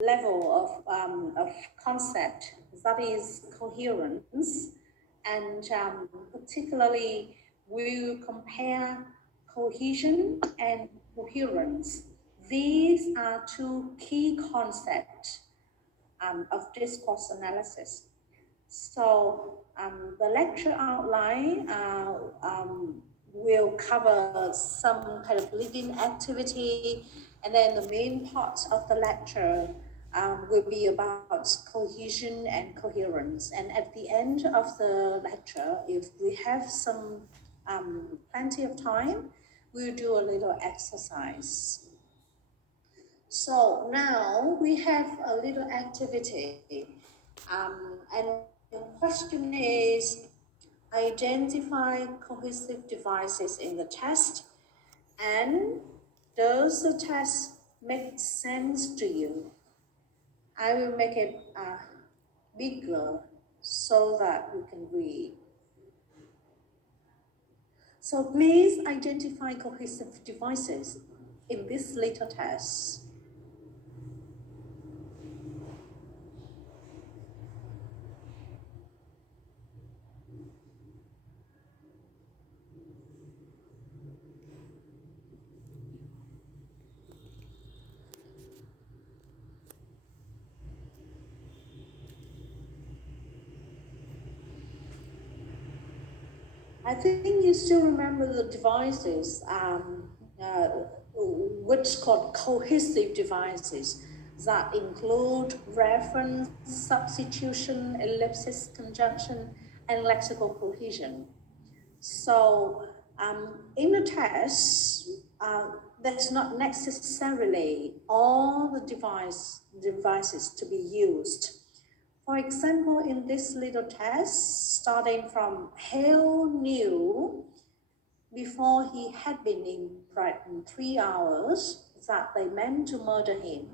level of concept, that is coherence, and particularly we will compare cohesion and coherence. These are two key concepts of discourse analysis. So the lecture outline will cover some kind of living activity, and then the main part of the lecture will be about cohesion and coherence. And at the end of the lecture, if we have some plenty of time, we'll do a little exercise. So now we have a little activity, and the question is, identify cohesive devices in the test, and does the test make sense to you? I will make it bigger so that you can read. So please identify cohesive devices in this little test. I think you still remember the devices, which called cohesive devices, that include reference, substitution, ellipsis, conjunction, and lexical cohesion. So in the test, there's not necessarily all the devices to be used. For example, in this little test, starting from Hale knew before he had been in prison 3 hours that they meant to murder him.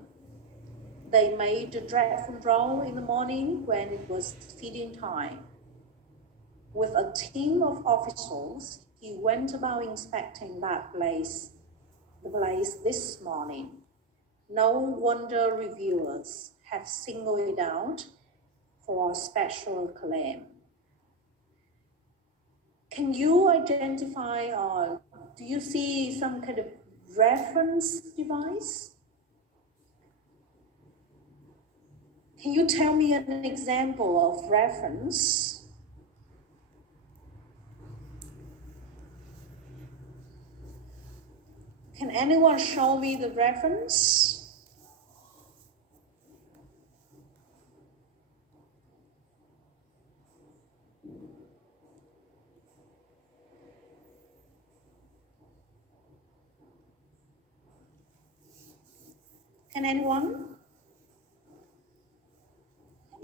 They made the dreadful roll in the morning when it was feeding time. With a team of officers, he went about inspecting the place this morning. No wonder reviewers have singled it out for a special claim. Can you identify, or do you see some kind of reference device? Can you tell me an example of reference? Can anyone show me the reference? Can anyone?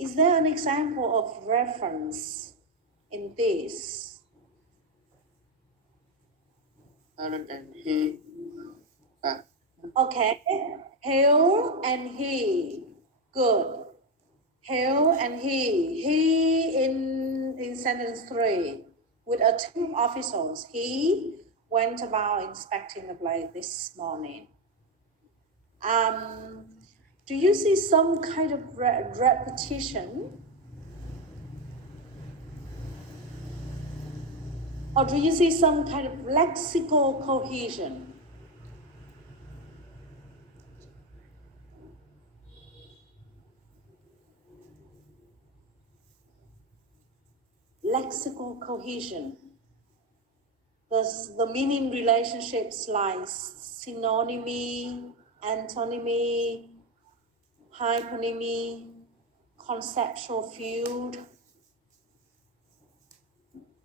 Is there an example of reference in this? Alan and he. Okay, Hale and he. Good. Hale and he. He in sentence 3. With a team of officers, he went about inspecting the place this morning. Do you see some kind of repetition? Or do you see some kind of lexical cohesion? Lexical cohesion. The meaning relationships like synonymy, antonymy, hyponymy, conceptual field.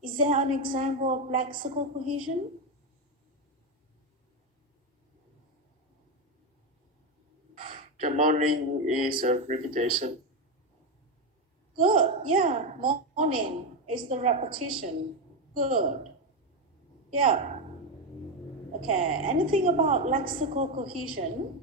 Is there an example of lexical cohesion? The morning is a repetition. Good, yeah, morning is the repetition. Good. Yeah. Okay, anything about lexical cohesion?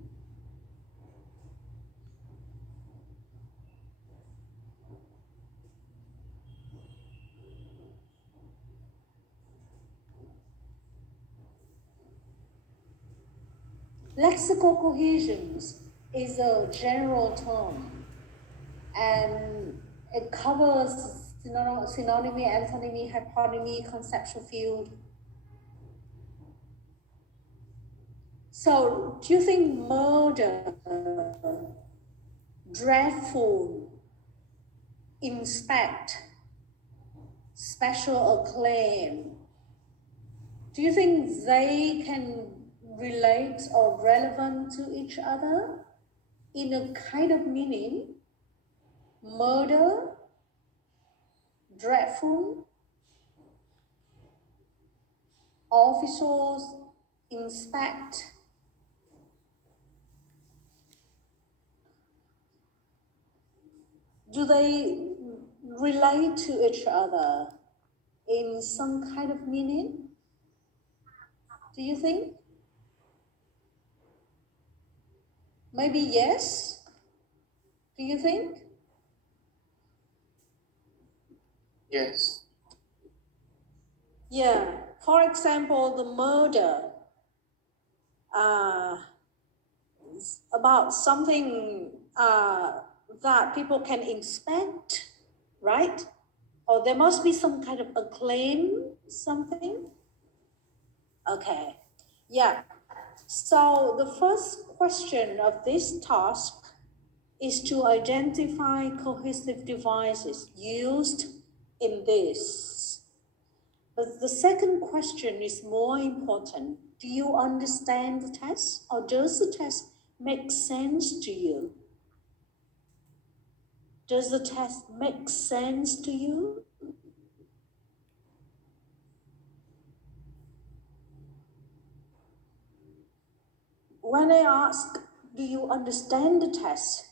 Lexical cohesions. is a general term, and it covers synonymy, antonymy, hyponymy, conceptual field. So do you think murder, dreadful, inspect, special acclaim, do you think they can relate or relevant to each other in a kind of meaning? Murder, dreadful, officials, inspect. Do they relate to each other in some kind of meaning? Do you think? Maybe yes? Do you think? Yes. Yeah. For example, the murder about something that people can inspect, right? Or there must be some kind of acclaim, something. Okay. Yeah. So the first question of this task is to identify cohesive devices used in this. But the second question is more important. Do you understand the test, or does the test make sense to you? Does the test make sense to you? When I ask, do you understand the test?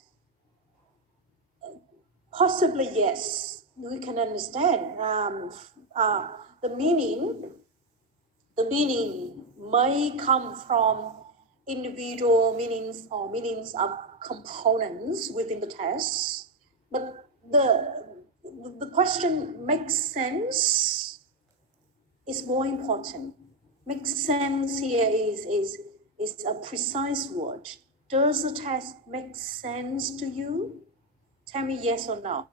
Possibly yes, we can understand. The meaning may come from individual meanings or meanings of components within the test, but the question makes sense is more important. Makes sense here is a precise word. Does the test make sense to you? Tell me yes or no.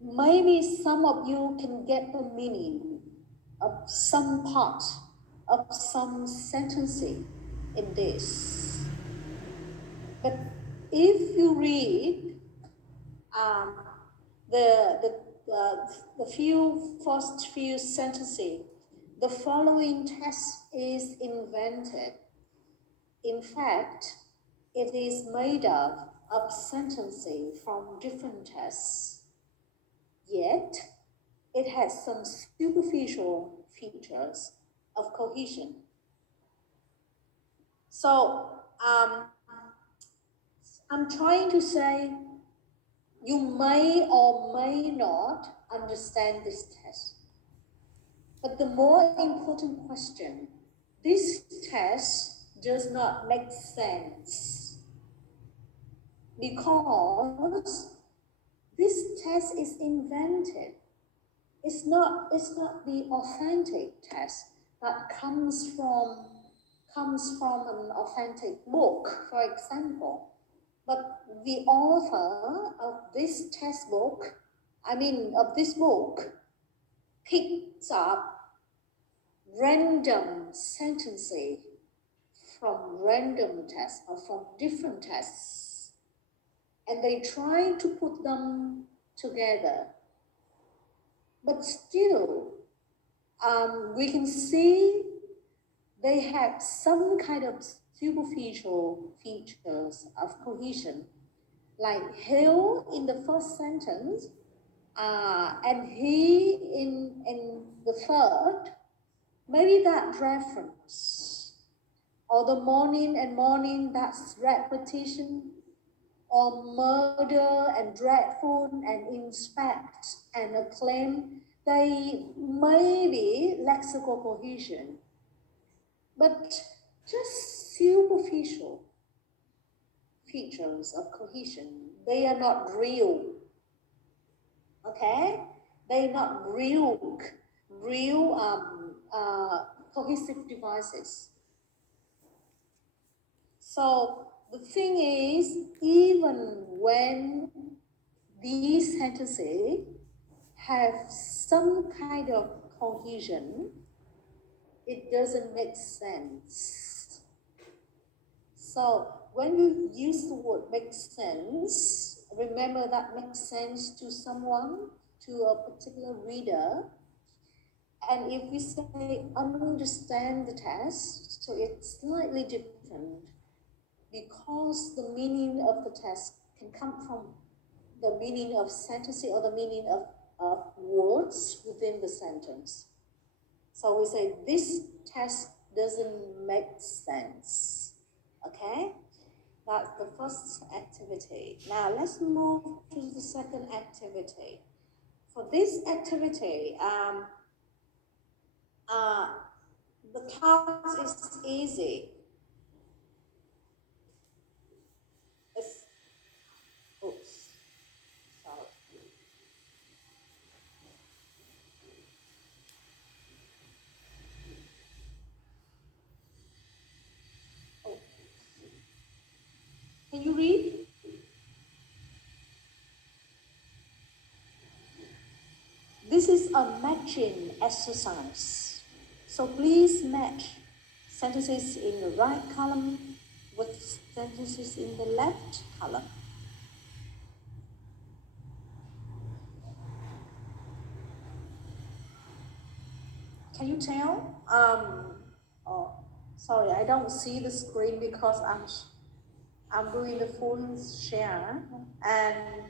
Maybe some of you can get the meaning of some part of some sentencing in this. But if you read the first few sentences, the following test is invented. In fact, it is made up of sentences from different tests. Yet, it has some superficial features of cohesion. So, I'm trying to say you may or may not understand this test. But the more important question, this test does not make sense because this test is invented. It's not the authentic test that comes from an authentic book, for example. But the author of this book, picks up random sentences from random tests or from different tests, and they try to put them together. But still, we can see they have some kind of superficial features of cohesion, like Hill in the first sentence, and he in the third. Maybe that reference, or the morning and morning, that's repetition, or murder and dreadful and inspect and acclaim, they may be lexical cohesion, but just superficial features of cohesion. They are not real. Okay? They're not real cohesive devices. So the thing is, even when these sentences have some kind of cohesion, it doesn't make sense. So when you use the word make sense, remember that makes sense to someone, to a particular reader. And if we say understand the text, so it's slightly different because the meaning of the text can come from the meaning of sentences or the meaning of words within the sentence. So we say this text doesn't make sense. Okay? That's the first activity. Now let's move to the second activity. For this activity, the task is easy. Oops, sorry. Oh. Can you read? This is a matching exercise. So please match sentences in the right column with sentences in the left column. Can you tell? Oh, sorry, I don't see the screen because I'm doing the full share. And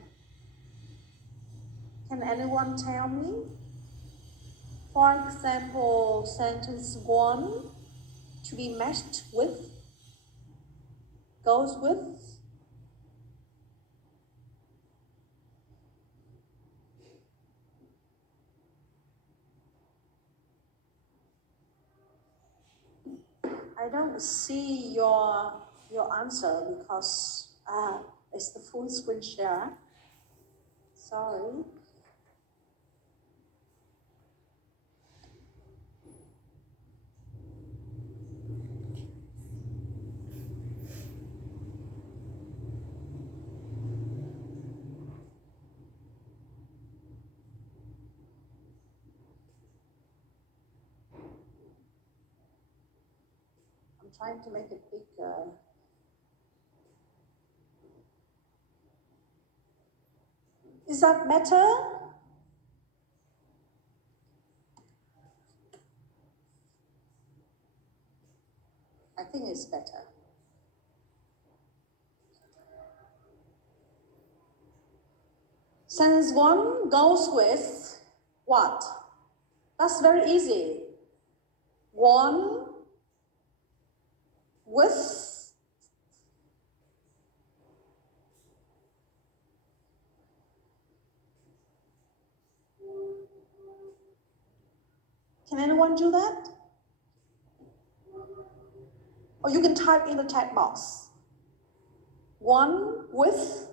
can anyone tell me? For example, sentence 1 to be matched with, goes with. I don't see your answer because it's the full screen share. Sorry. I'm trying to make it bigger. Is that better? I think it's better. Sentence 1 goes with what? That's very easy. 1 with. Can anyone do that? Or you can type in the chat box. 1 with.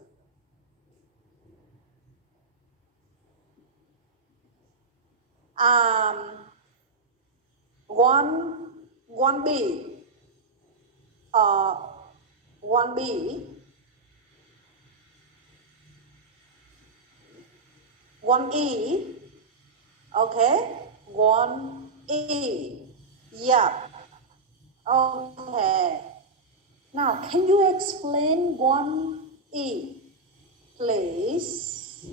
One B, 1B, 1E, okay, 1E, yeah, okay. Now, can you explain 1E, please?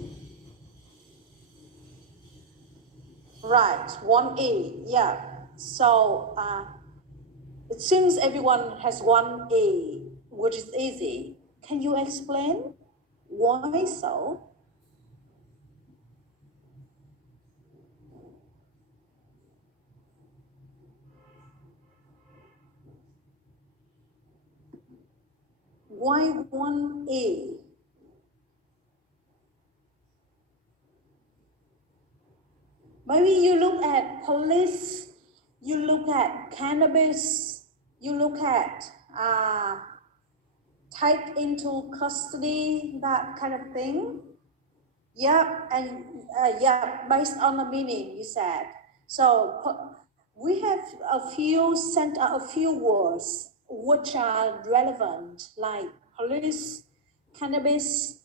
Right, 1E, yeah. So, it seems everyone has 1E, which is easy. Can you explain why so? Why 1E? Maybe you look at police, you look at cannabis, you look at take into custody, that kind of thing. Yeah, and yeah, based on the meaning you said. So we have a few words which are relevant, like police, cannabis,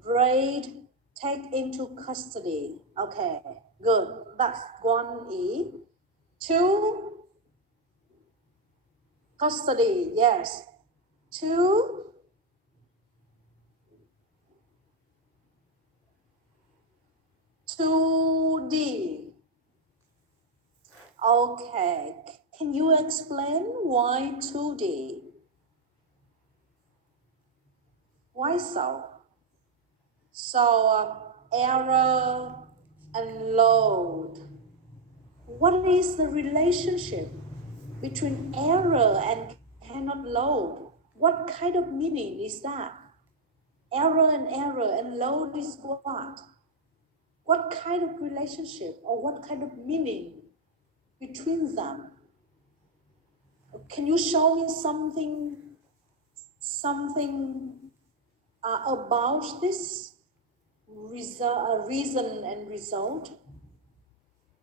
braid, take into custody. Okay, good. That's one E. Two, custody. Yes. Two, 2D. Okay. Can you explain why 2D? Why so? So error and load. What is the relationship between error and cannot load? What kind of meaning is that? Error and load is what? What kind of relationship or what kind of meaning between them? Can you show me something about this reason and result?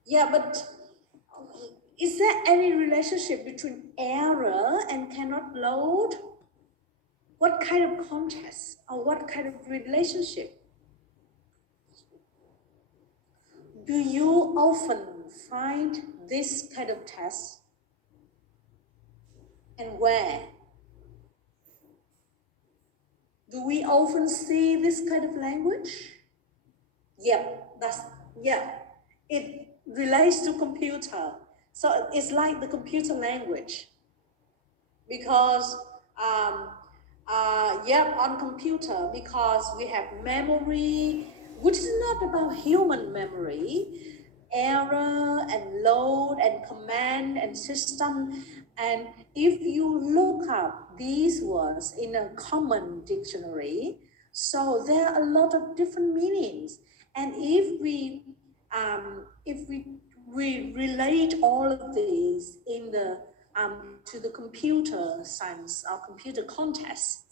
Yeah, but is there any relationship between error and cannot load? What kind of context or what kind of relationship? Do you often find this kind of test? And where? Do we often see this kind of language? Yeah, it relates to computer. So it's like the computer language because on computer, because we have memory, which is not about human memory, error and load and command and system. And if you look up these words in a common dictionary, so there are a lot of different meanings. And if we relate all of these in the to the computer science or computer context,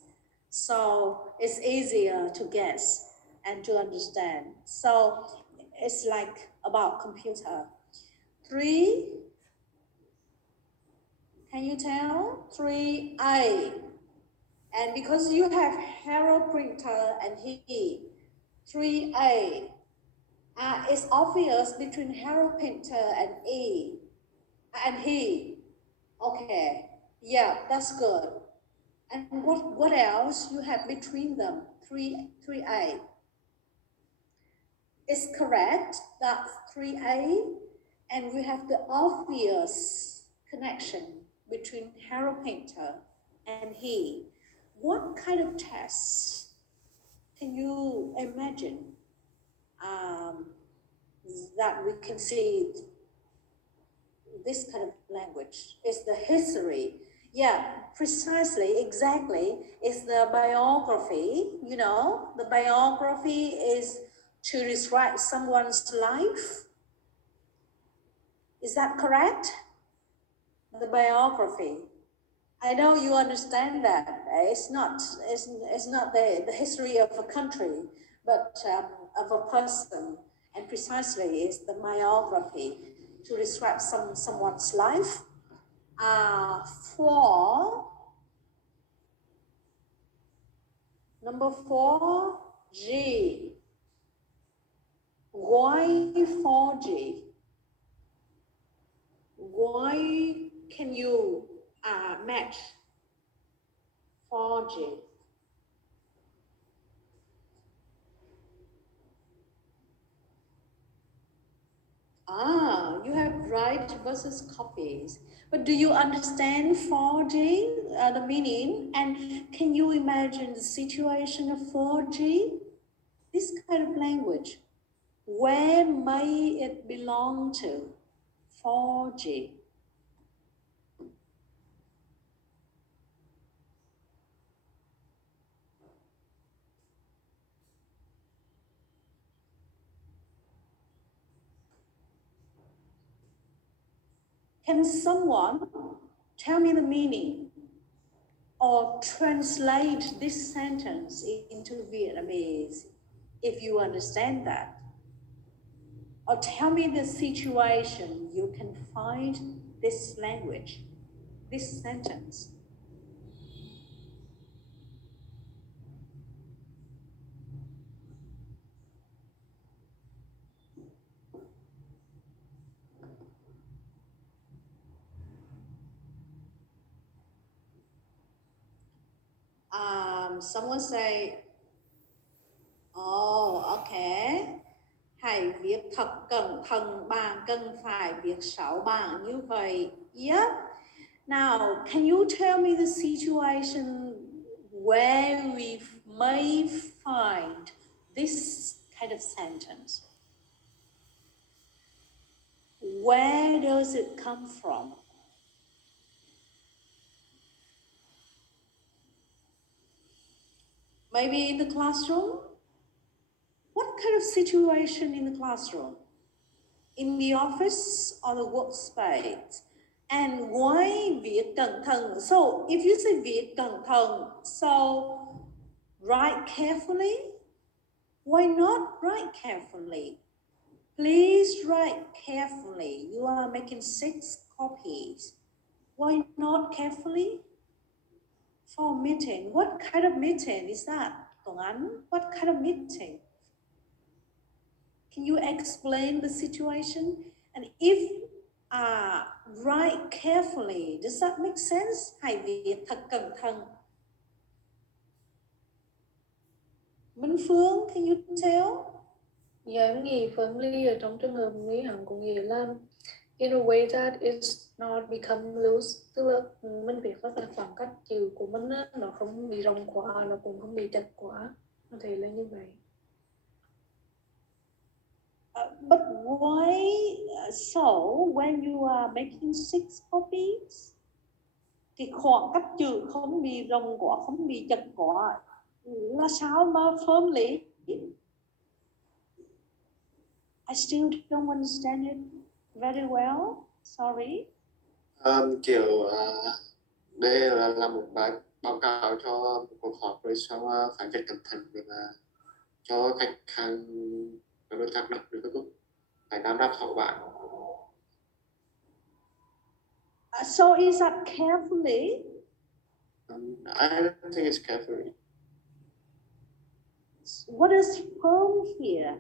so it's easier to guess and to understand. So it's like about computer. 3, can you tell? 3A. And because you have hero printer and he, 3A. It's obvious between hero printer and E and he. Okay, yeah, that's good. And what else you have between them? 3A. It's correct, that's 3A, and we have the obvious connection between Harold Painter and he. What kind of tests can you imagine that we can see this kind of language? It's the history. Yeah, precisely, exactly. It's the biography, the biography is to describe someone's life. Is that correct? The biography. I know you understand that. It's not the history of a country, but of a person. And precisely it's the biography to describe someone's life. 4, number 4, G. Why 4G? Why can you match 4G? You have write versus copies. But do you understand 4G, the meaning? And can you imagine the situation of 4G? This kind of language, where may it belong to? 4G. Can someone tell me the meaning or translate this sentence into Vietnamese if you understand that? Or tell me the situation you can find this language, this sentence. Someone say, oh, okay. Hãy viết thật cẩn thận, bạn cần phải viết 6 bảng như vậy. Yep. Now, can you tell me the situation where we may find this kind of sentence? Where does it come from? Maybe in the classroom? What kind of situation in the classroom? In the office or the workspace? And why viết cẩn thận? So if you say viết cẩn thận, so write carefully? Why not write carefully? Please write carefully. You are making 6 copies. Why not carefully? For meeting. What kind of meeting is that, Tuấn Anh? What kind of meeting? Can you explain the situation? And if write carefully, does that make sense? Hãy viết thật cẩn thận. Minh Phương, can you tell? Dạ, em nghĩ firmly ở trong trường hợp Mỹ Hằng có nghĩa là in a way that it's not become loose, tức là mình viết rất là khoảng cách chữ của mình á, nó không bị rộng quá, nó cũng không bị chặt quá, nó thể là như vậy. But why so when you are making 6 copies? Cái khoảng cách chữ không bị rộng quá, không bị chặt quá là sao mà firmly? I still don't understand it very well. Sorry. Kiểu đây là một bài báo cáo cho một cuộc họp, rồi xong phải viết cẩn thận để mà cho khách hàng và đối tác đọc được cái bức, phải đáp đáp 6 bạn. So is that carefully? I don't think it's carefully. What does firm here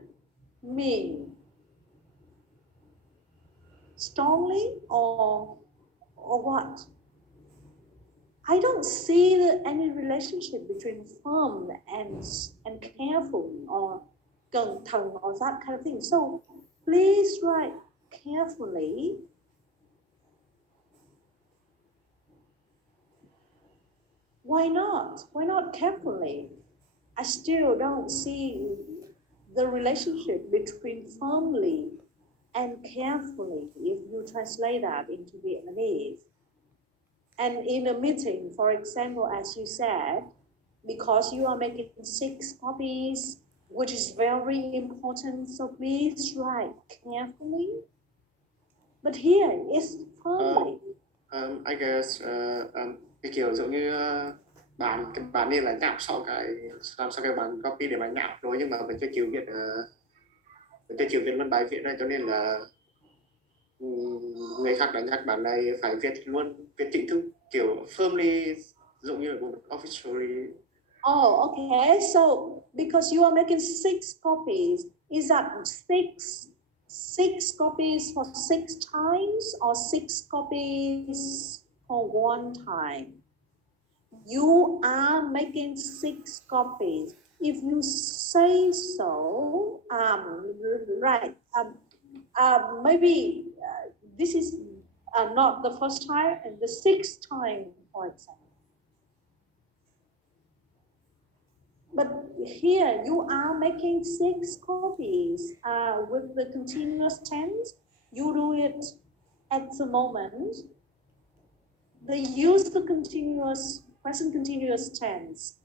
mean? Strongly or what? I don't see any relationship between firm and careful or cẩn thận or that kind of thing. So please write carefully. Why not? Why not carefully? I still don't see the relationship between firmly and carefully if you translate that into Vietnamese. And in a meeting, for example, as you said, because you are making 6 copies, which is very important, so please write carefully. But here it's firmly. I guess cái kiểu giống như bạn nên là nháp 6 cái, làm sao cái bạn copy để mà nháp rồi, nhưng mà mình chưa chịu viết luôn bài viết này, cho nên là người khác đã nhắc bạn này phải viết chính thức kiểu firmly, giống như là officially. Oh, okay. So because you are making 6 copies, is that 6 copies for 6 times or 6 copies for 1 time? You are making 6 copies. If you say so, right. Maybe this is not the first time and the 6th time, for example. But here you are making 6 copies with the continuous tense. You do it at the moment. They use the present continuous tense.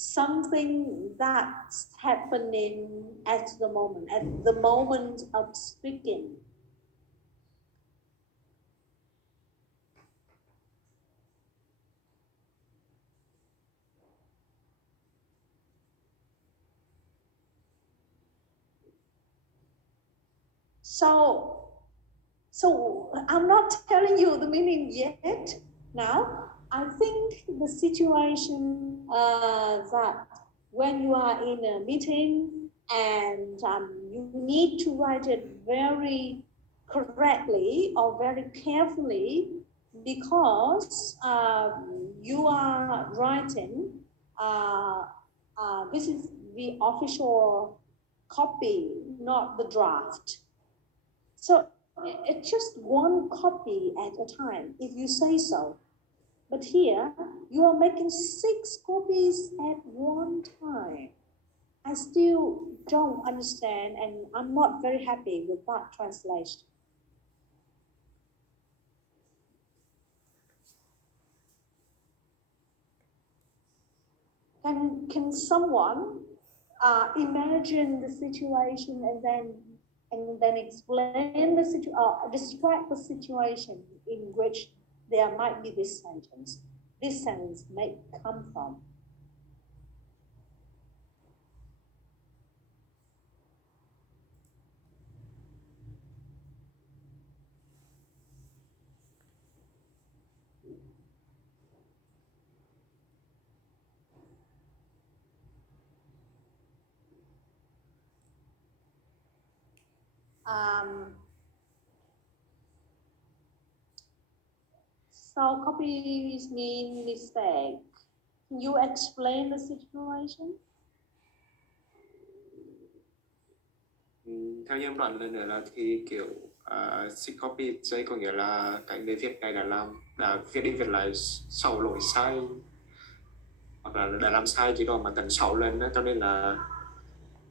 something that's happening at the moment of speaking. So I'm not telling you the meaning yet. Now, I think the situation that when you are in a meeting and you need to write it very correctly or very carefully because you are writing, this is the official copy, not the draft. So it's just one copy at a time, if you say so. But here, you are making 6 copies at one time. I still don't understand, and I'm not very happy with that translation. Can someone imagine the situation and then explain the describe the situation in which there might be this sentence. This sentence may come from. So copies mean mistake. Can you explain the situation? Theo như em đoạn lên nữa là thì kiểu six copy giấy có nghĩa là cái người viết này đã viết đi viết lại 6 lỗi sai hoặc là đã làm sai chỉ đó mà tận 6 lần đó, cho nên là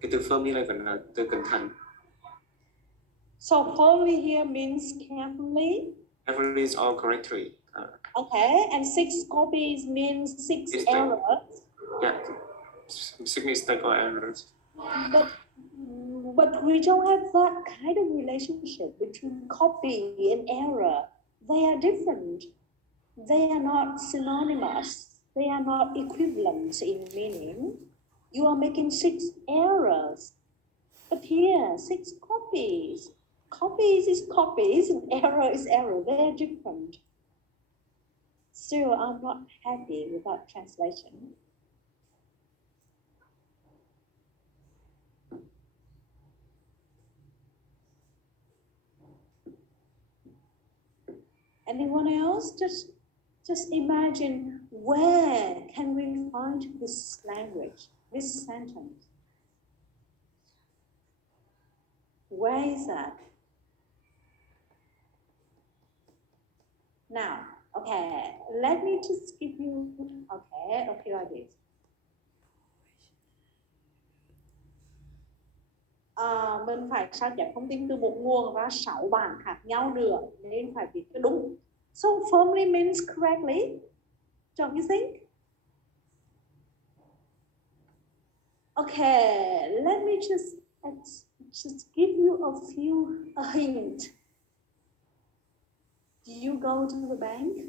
cái từ firmly này vẫn là từ cẩn thận. So firmly here means carefully. Carefully is all correctly. Okay, and 6 copies means 6 errors. Yeah, 6 mistakes or errors. But we don't have that kind of relationship between copy and error. They are different. They are not synonymous. They are not equivalent in meaning. You are making 6 errors. But here, 6 copies. Copies is copies and error is error. They are different. Still, I'm not happy with that translation. Anyone else? Just imagine, where can we find this language, this sentence? Where is that? Now, okay, let me just give you, okay, like this. Mình phải sao chép thông tin từ một nguồn ra 6 bản khác nhau được nên phải viết cho đúng. So firmly means correctly, don't you think? Okay, let me just give you a hint. Do you go to the bank?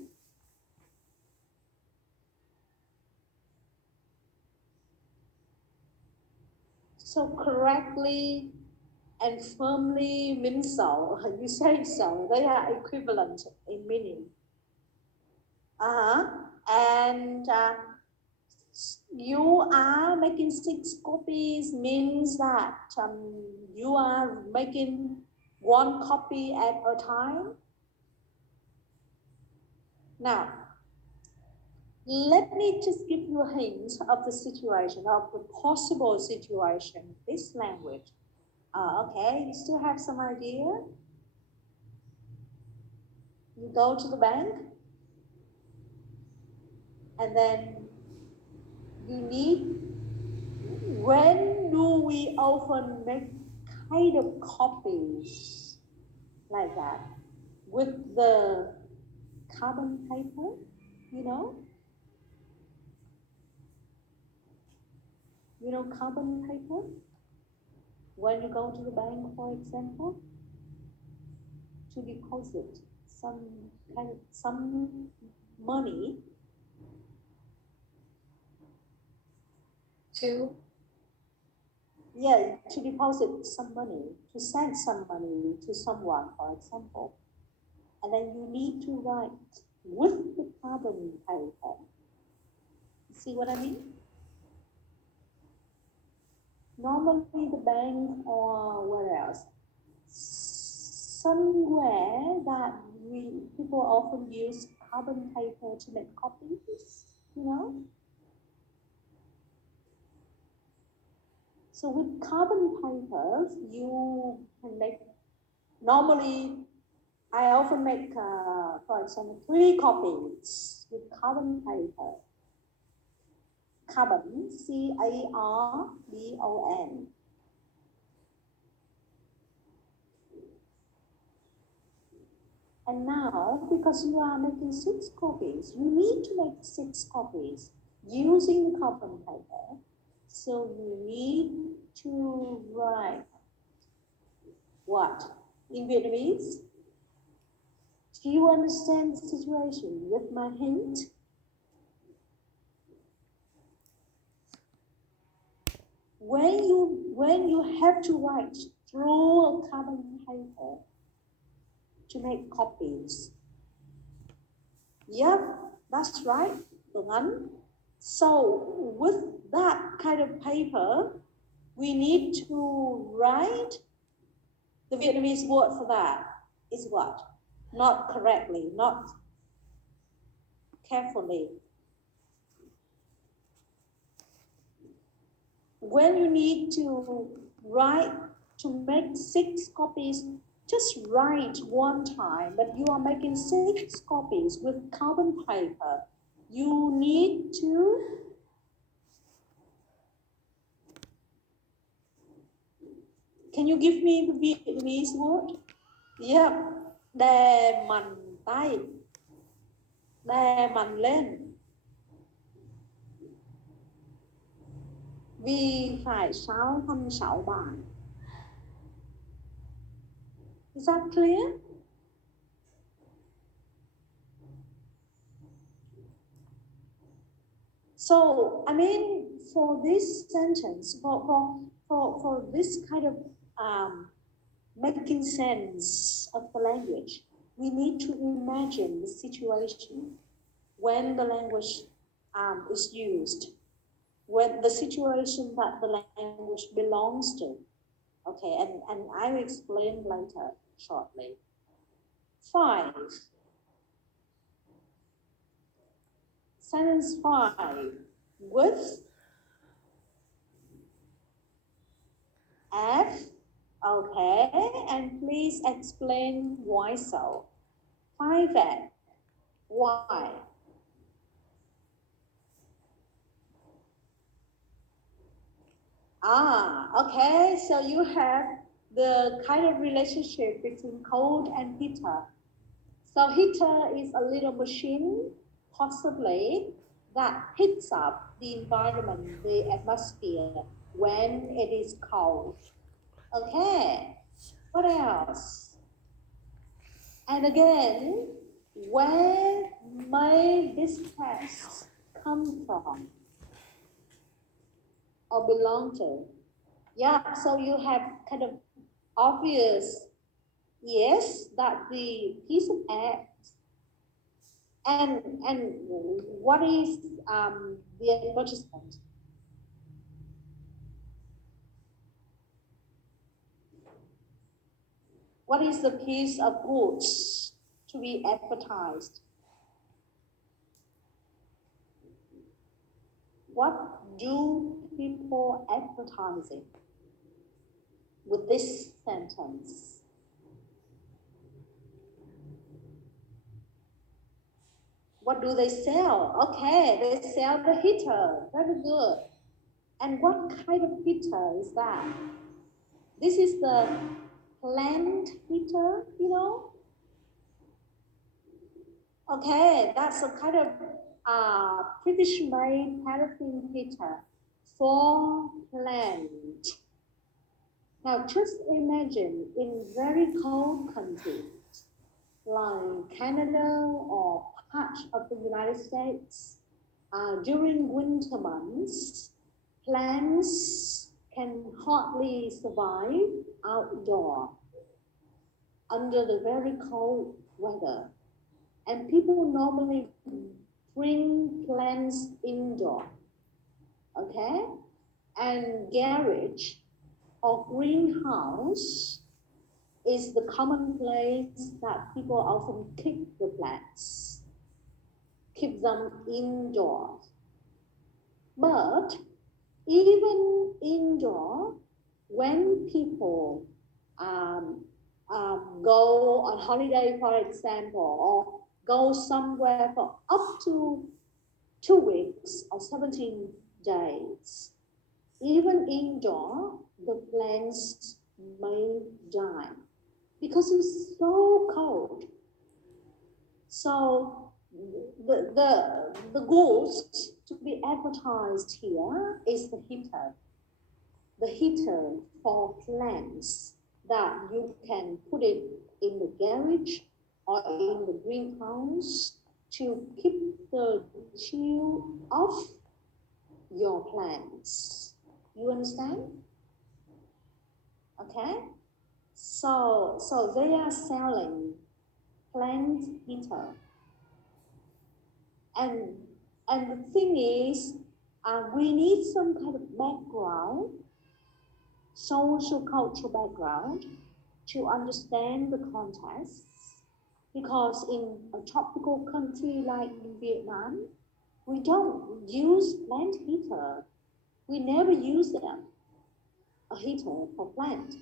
So correctly and firmly means so. You say so. They are equivalent in meaning. And you are making 6 copies means that you are making 1 copy at a time. Now, let me just give you a hint of the situation, of the possible situation, this language. Okay, you still have some idea? You go to the bank, and then you need, when do we often make kind of copies like that with the carbon paper, you know? You know carbon paper? When you go to the bank, for example, to deposit some money To to deposit some money, to send some money to someone, for example. And then you need to write with the carbon paper. See what I mean? Normally the bank or where else? Somewhere that people often use carbon paper to make copies, you know? So with carbon papers, you can make, normally I often make, for example, 3 copies with carbon paper. Carbon, C-A-R-B-O-N. And now, because you are making 6 copies, you need to make 6 copies using the carbon paper. So you need to write what? In Vietnamese? Do you understand the situation with my hint? When you have to write through a carbon paper to make copies. Yep, that's right, Tuấn Anh. So with that kind of paper, we need to write, the Vietnamese word for that is what? Not correctly, not carefully. When you need to write, to make 6 copies, just write one time, but you are making 6 copies with carbon paper. You need to can you give me the Vietnamese word? Yep, đè mạnh tay, đè mạnh lên. Vì phải 6 thanh 6 bài. Is that clear? So, I mean, for this sentence, for this kind of making sense of the language, we need to imagine the situation when the language is used, when the situation that the language belongs to. Okay, and I will explain later shortly. 5. Sentence 5. With F. Okay, and please explain why so. 5F. Why? Okay, so you have the kind of relationship between cold and heater. So heater is a little machine, possibly, that heats up the environment, the atmosphere, when it is cold. Okay, what else? And again, where may this text come from or belong to? Yeah, so you have kind of obvious, yes, that the piece of egg. And what is the advertisement? What is the piece of goods to be advertised? What do people advertising with this sentence? What do they sell? Okay, they sell the heater. Very good. And what kind of heater is that? This is the plant heater, you know? Okay, that's a kind of British-made paraffin heater for plant. Now just imagine in very cold countries like Canada or parts of the United States, during winter months, plants can hardly survive outdoor under the very cold weather. And people normally bring plants indoor, okay? And garage or greenhouse is the common place that people often keep the plants, keep them indoors. But even indoor, when people go on holiday, for example, or go somewhere for up to 2 weeks or 17 days, even indoor, the plants may die because it's so cold. So the goods to be advertised here is the heater for plants that you can put it in the garage or in the greenhouse to keep the chill off your plants. You understand? Okay? So they are selling plant heater. And the thing is, we need some kind of background, social cultural background, to understand the context. Because in a tropical country like in Vietnam, we don't use plant heater. We never use them, a heater for plant,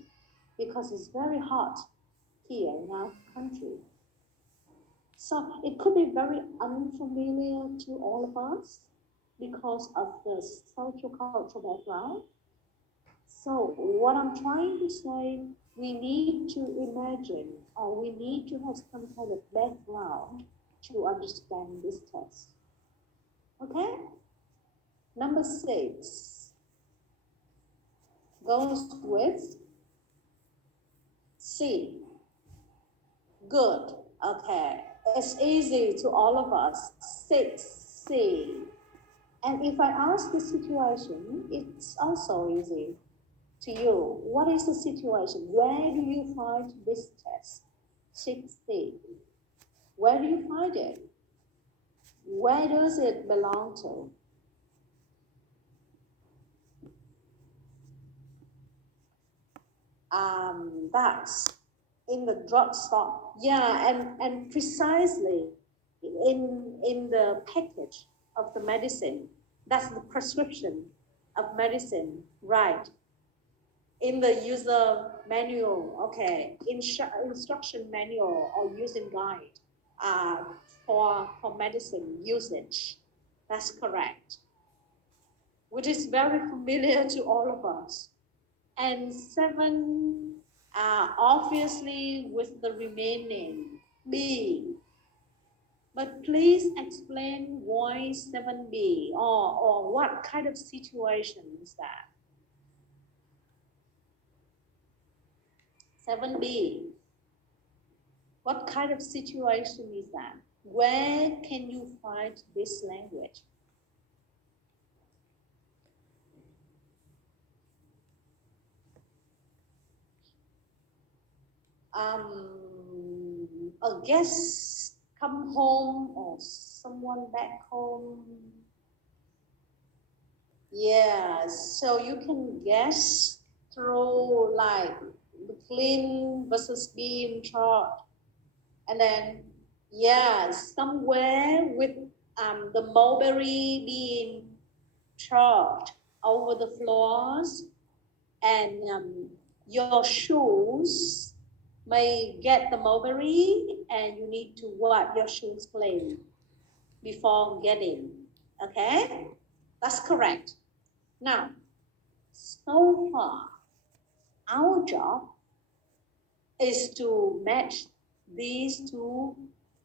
because it's very hot here in our country. So it could be very unfamiliar to all of us because of the social cultural background. So what I'm trying to say, we need to imagine, or we need to have some kind of background to understand this test. Okay? Number 6 goes with C. Good. Okay. It's easy to all of us. 6C. And if I ask the situation, it's also easy to you. What is the situation? Where do you find this test? 6C. Where do you find it? Where does it belong to? That's in the drugstore. Yeah, and precisely in the package of the medicine. That's the prescription of medicine, right? In the user manual, okay, instruction manual or using guide for medicine usage. That's correct. Which is very familiar to all of us. And 7, obviously with the remaining B. But please explain why 7B or what kind of situation is that? 7B. What kind of situation is that? Where can you find this language? A guest come home or someone back home. Yeah, so you can guess through like the clean versus being charged. And then, yeah, somewhere with the mulberry being charged over the floors, and your shoes may get the mulberry, and you need to wipe your shoes clean before getting. Okay, that's correct. Now, so far, our job is to match these two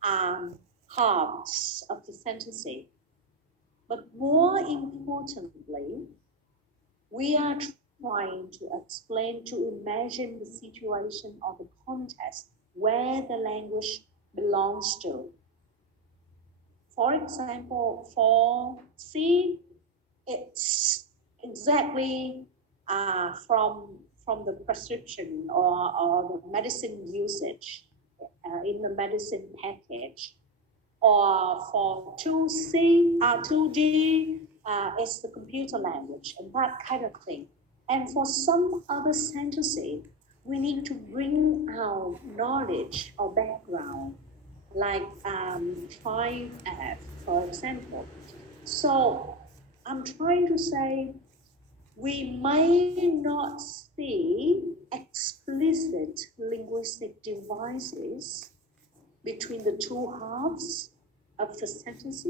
halves of the sentence. But more importantly, we are trying to explain, to imagine the situation or the context where the language belongs to. For example, for C, it's exactly from the prescription or the medicine usage in the medicine package. Or for 2C, 2D, it's the computer language and that kind of thing. And for some other sentences, we need to bring our knowledge or background, like 5F, for example. So I'm trying to say we may not see explicit linguistic devices between the two halves of the sentence,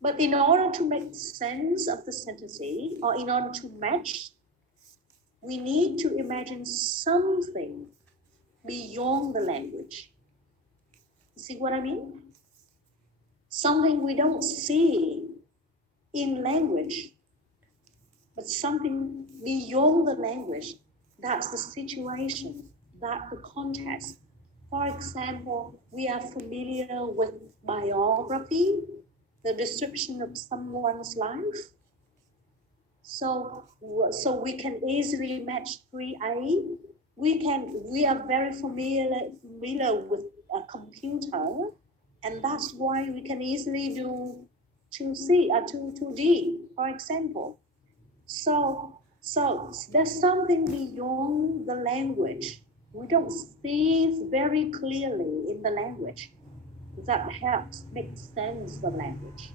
but in order to make sense of the sentence or in order to match, we need to imagine something beyond the language. You see what I mean? Something we don't see in language, but something beyond the language. That's the situation, that's the context. For example, we are familiar with biography, the description of someone's life. So we can easily match 3A. We are very familiar with a computer, and that's why we can easily do 2C or 2D, for example. So there's something beyond the language. We don't see very clearly in the language that helps make sense of the language.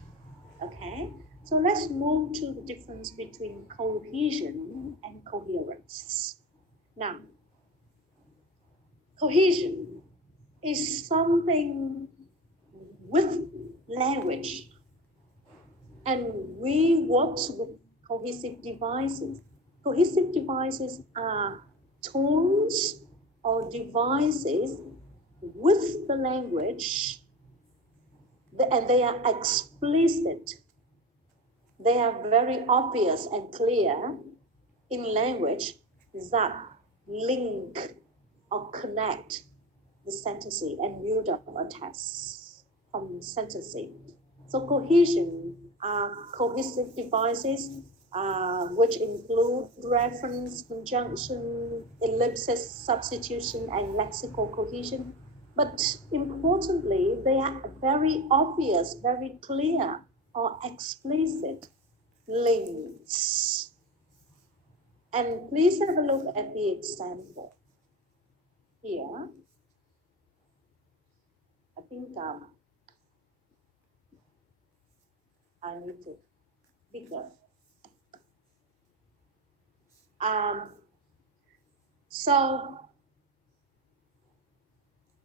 Okay, so let's move to the difference between cohesion and coherence. Now, cohesion is something with language, and we work with cohesive devices. Cohesive devices are tools or devices with the language, and they are explicit. They are very obvious and clear in language that link or connect the sentence and build up a text from the sentence. So cohesion are cohesive devices which include reference, conjunction, ellipsis, substitution, and lexical cohesion. But importantly, they are very obvious, very clear, or explicit links. And please have a look at the example here. I think I need to bigger. So,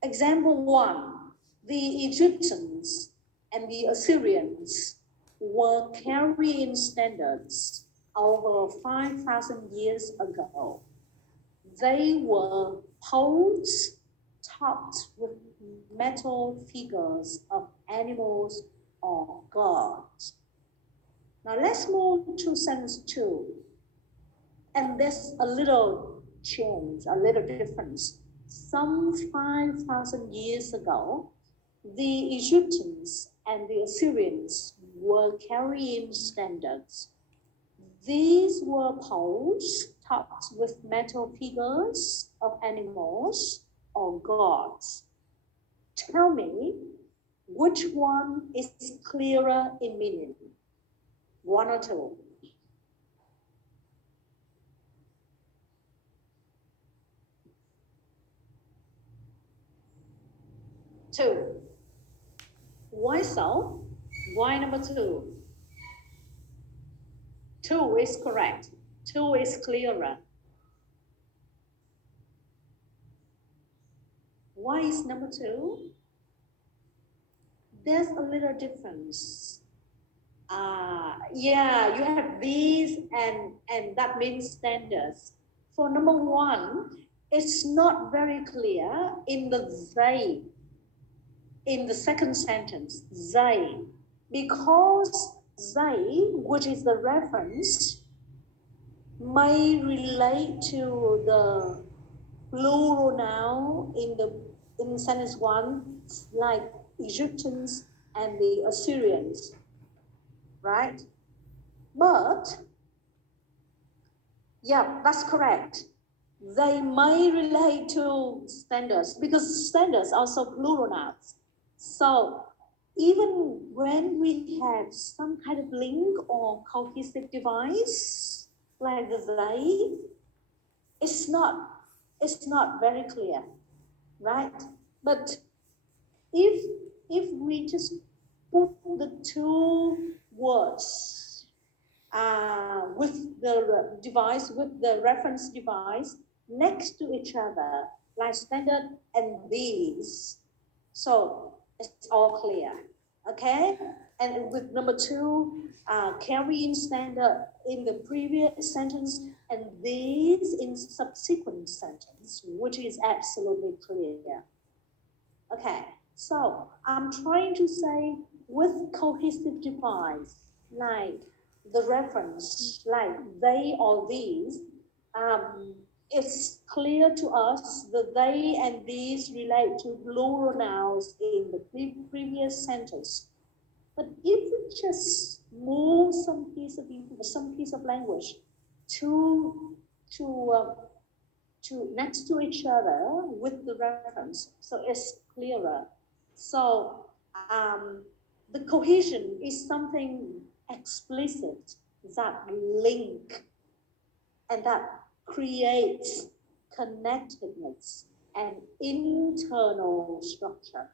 example 1, the Egyptians and the Assyrians were carrying standards over 5,000 years ago. They were poles topped with metal figures of animals or gods. Now let's move to sentence 2. And there's a little change, a little difference. Some 5,000 years ago, the Egyptians and the Assyrians were carrying standards. These were poles topped with metal figures of animals or gods. Tell me, which one is clearer in meaning? 1 or 2? 2. Why so? Why number 2? 2 is correct. 2 is clearer. Why is number 2? There's a little difference. Yeah, you have these and that means standards. For number 1, it's not very clear in the they, in the second sentence, they, because they, which is the reference, may relate to the plural noun in sentence one, like Egyptians and the Assyrians, right? But yeah, that's correct. They may relate to standards because standards are also plural nouns. So even when we have some kind of link or cohesive device like the they, it's not very clear, right? But if we just put the two words with the device, with the reference device next to each other, like standard and these, so it's all clear, okay? And with number two, carrying standard in the previous sentence and these in subsequent sentence, which is absolutely clear. Okay, so I'm trying to say with cohesive device, like the reference, like they or these, it's clear to us that they and these relate to plural nouns in the previous sentence. But if we just move some piece of language to to uh, next to each other with the reference, so it's clearer. So the cohesion is something explicit that link and that creates connectedness and internal structure.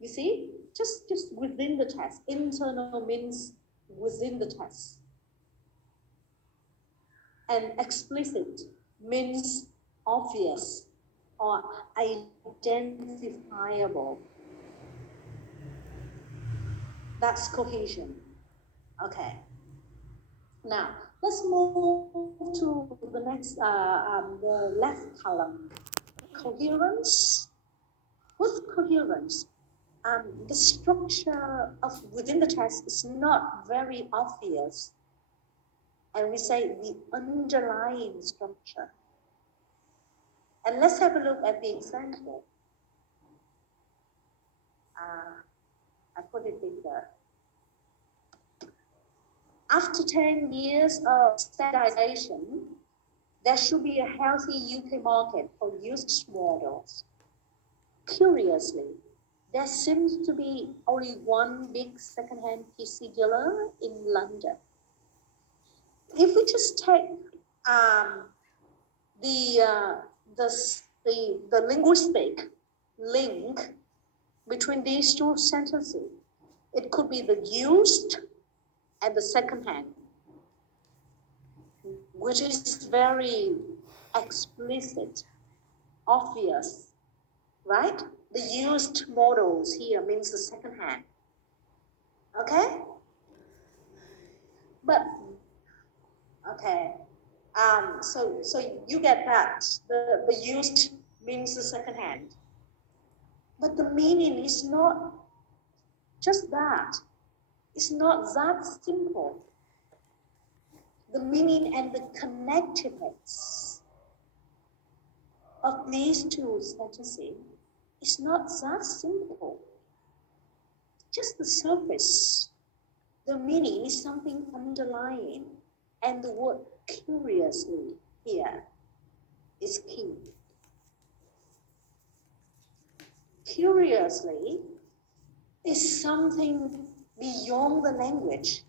You see, just within the text. Internal means within the text. And explicit means obvious or identifiable. That's cohesion. Okay. Now let's move to the next, the left column. Coherence. With coherence, the structure of within the text is not very obvious, and we say the underlying structure. And let's have a look at the example. I put it bigger. After 10 years of standardization, there should be a healthy UK market for used models. Curiously, there seems to be only one big second-hand PC dealer in London. If we just take the linguistic link between these two sentences, it could be the used and the second-hand, which is very explicit, obvious, right? The used models here means the second-hand, okay? But okay, so you get that the used means the second-hand, but the meaning is not just that. It's not that simple. The meaning and the connectedness of these two sentences is not that simple. Just the surface. The meaning is something underlying, and the word curiously here is key. Curiously is something beyond the language.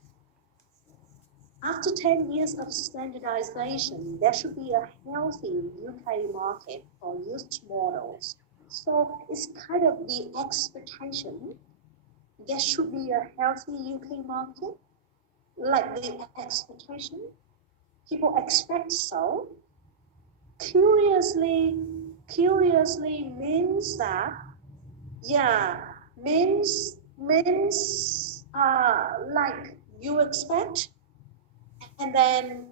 After 10 years of standardization, there should be a healthy UK market for used models. So it's kind of the expectation. There should be a healthy UK market, like the expectation. People expect so. Curiously means that, means like you expect, and then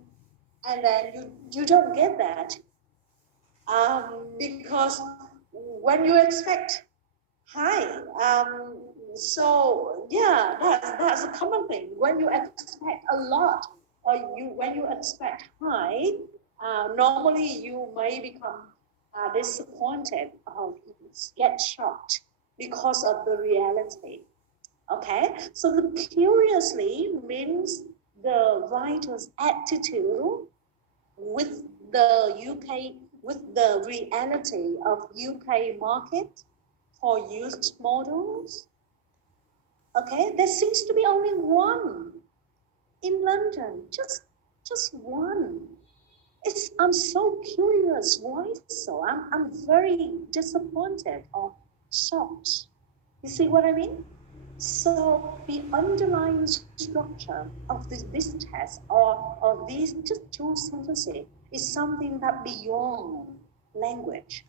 you don't get that, because when you expect high, so that's a common thing. When you expect a lot, or when you expect high, normally you may become disappointed or get shocked because of the reality. Okay, so the curiously means the writer's attitude with the UK, with the reality of UK market for used models. Okay, there seems to be only one in London, just one. I'm so curious. Why so? I'm very disappointed or shocked. You see what I mean? So the underlying structure of this test or these just two sentences is something that beyond language.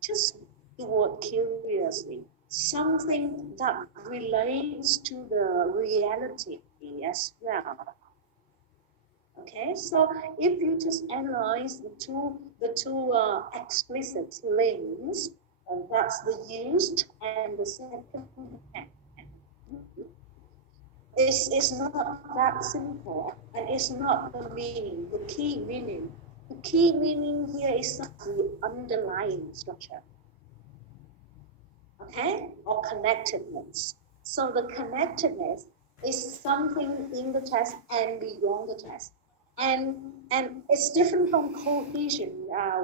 Just the word curiously, something that relates to the reality as well. Okay, so if you just analyze the two explicit links, that's the used and the second hand. It's not that simple, and it's not the meaning, the key meaning. The key meaning here is the underlying structure, okay, or connectedness. So the connectedness is something in the text and beyond the text, and it's different from cohesion.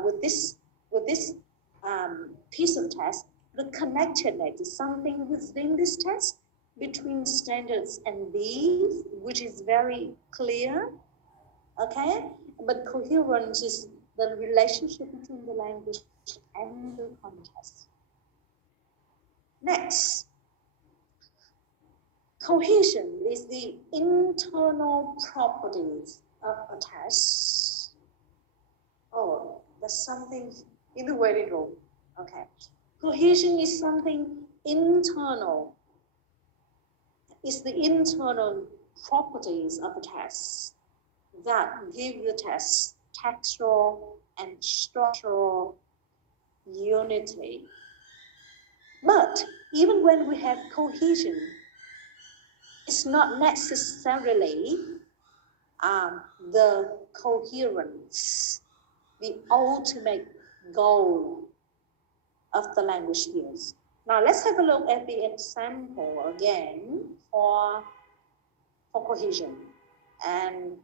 With this piece of text, the connectedness is something within this text between standards and these, which is very clear, okay? But coherence is the relationship between the language and the context. Next, cohesion is the internal properties of a text. Oh, there's something in the waiting room. Okay. Cohesion is something internal. It's the internal properties of a text that give the text textual and structural unity. But even when we have cohesion, it's not necessarily the coherence, the ultimate goal of the language skills. Now let's have a look at the example again for cohesion. And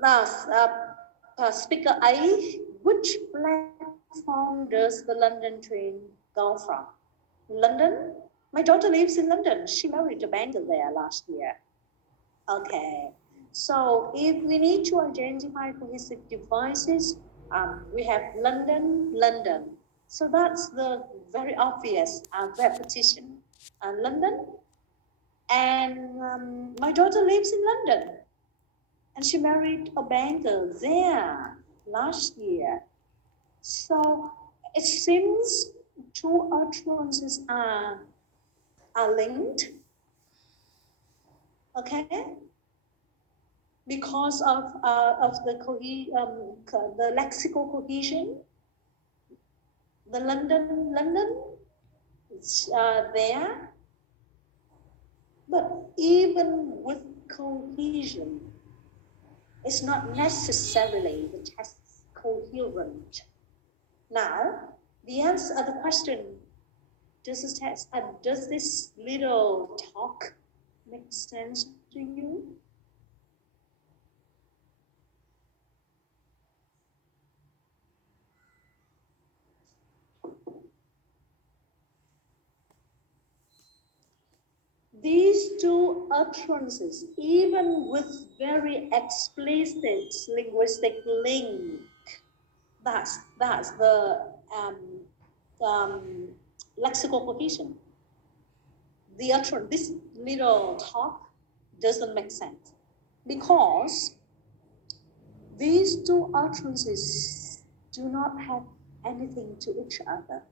thus, speaker A, which platform does the London train go from? London? My daughter lives in London. She married a banker there last year. Okay, so if we need to identify cohesive devices, we have London, London. So that's the very obvious repetition. London, and my daughter lives in London, and she married a banker there last year. So it seems two utterances are linked, okay? Because of the lexical cohesion, the London is there, but even with cohesion, it's not necessarily the text coherent. Now, the answer of the question, does this little talk make sense to you? These two utterances, even with very explicit linguistic link, that's the lexical cohesion. The utterance, this little talk doesn't make sense because these two utterances do not have anything to each other.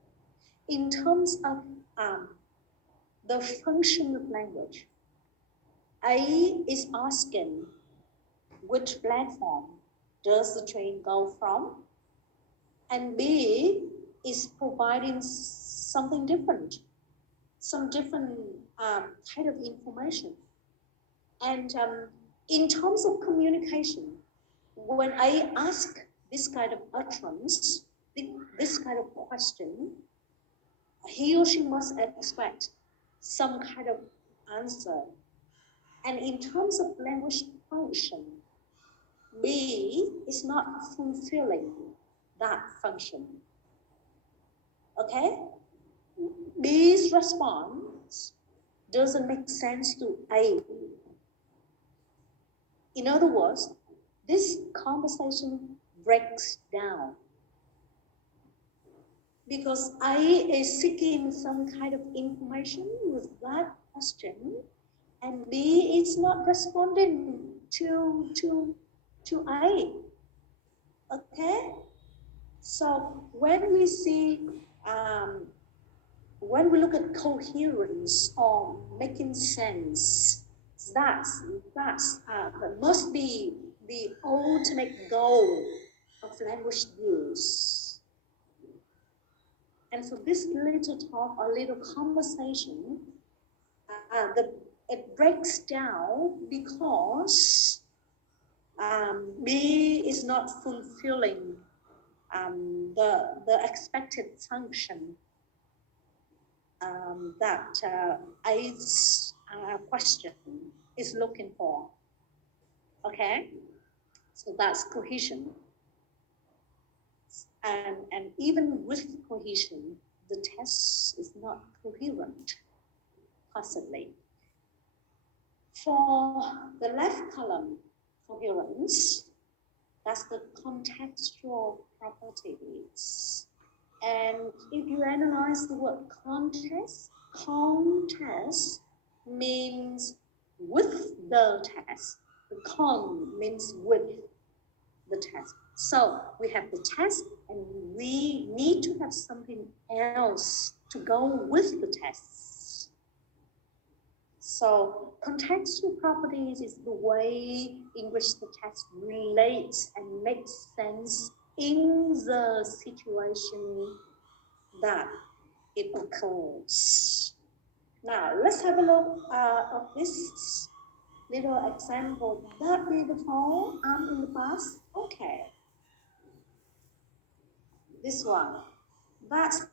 In terms of the function of language, A is asking which platform does the train go from, and B is providing something different, some different kind of information. And in terms of communication, when I ask this kind of utterance, this kind of question, he or she must expect some kind of answer. And in terms of language function, B is not fulfilling that function. Okay? B's response doesn't make sense to A. In other words, this conversation breaks down because A is seeking some kind of information with that question, and B is not responding to A. Okay? So when we see, when we look at coherence or making sense, that must be the ultimate goal of language use. And for this little talk or little conversation, it breaks down because B is not fulfilling the expected function that A's question is looking for. Okay, so that's cohesion. And even with cohesion, the test is not coherent, possibly. For the left column, coherence, that's the contextual properties. And if you analyze the word context means with the test. The con means with the test. So we have the test, and we need to have something else to go with the tests. So contextual properties is the way in which the text relates and makes sense in the situation that it occurs. Now let's have a look at this little example. That beautiful, I'm in the bus. Okay. This one. That's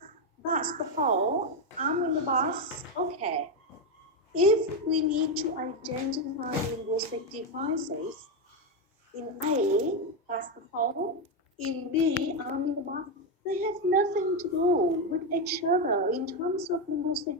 the fall. I'm in the bus. Okay. If we need to identify linguistic devices, in A, that's the fall. In B, I'm in the bus. They have nothing to do with each other in terms of linguistic